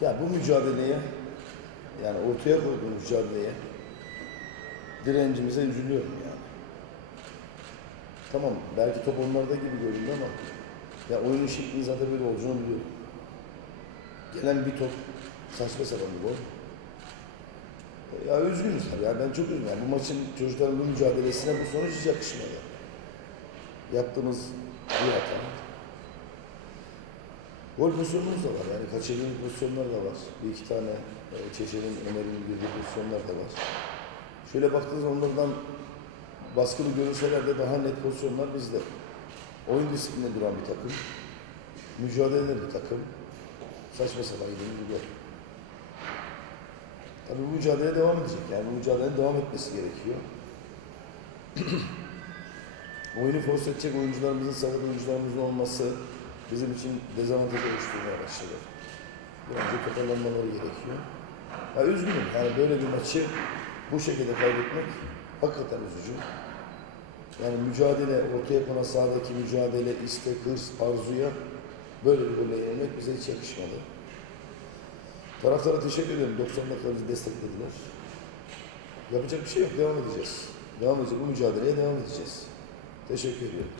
Ya bu mücadeleye yani ortaya koyduğu mücadeleye direncimize üzülüyorum yani. Tamam belki top onlarda gibi göründü ama ya oyunun şeklinin zaten böyle olacağını biliyorum. Gelen bir top saçma sapan bir gol. Ya üzgünüz tabii ya ben çok üzgünüm. Yani bu maçın çocukların bu mücadelesine bu sonuç hiç yakışmadı. Yaptığımız bir hata. Gol pozisyonumuz da var. Yani kaçırdığımız pozisyonlar da var. Bir iki tane e, Çeşen'in, Ömer'in girdiği pozisyonlar da var. Şöyle baktığınız onlardan baskılı görünseler de daha net pozisyonlar bizde. Oyun disiplinine duran bir takım. Mücadeleli bir takım. Saçma sapan yediğimiz bir gol. Tabii bu mücadele devam edecek. Yani bu mücadelenin devam etmesi gerekiyor. Oyunu force edecek oyuncularımızın, sakat oyuncularımızın olması bizim için dezavantaj oluşturmaya başladı. Bir önce toparlanmaları gerekiyor. Ya üzgünüm. Yani böyle bir maçı bu şekilde kaybetmek hakikaten üzücü. Yani mücadele, ortaya konan sahadaki mücadele, istek, hırs, arzuya böyle bir golle yenilmek bize hiç yakışmadı. Taraftara teşekkür ederim. 90 dakika bizi desteklediler. Yapacak bir şey yok. Devam edeceğiz. Devam edeceğiz. Bu mücadeleye devam edeceğiz. Teşekkür ediyorum.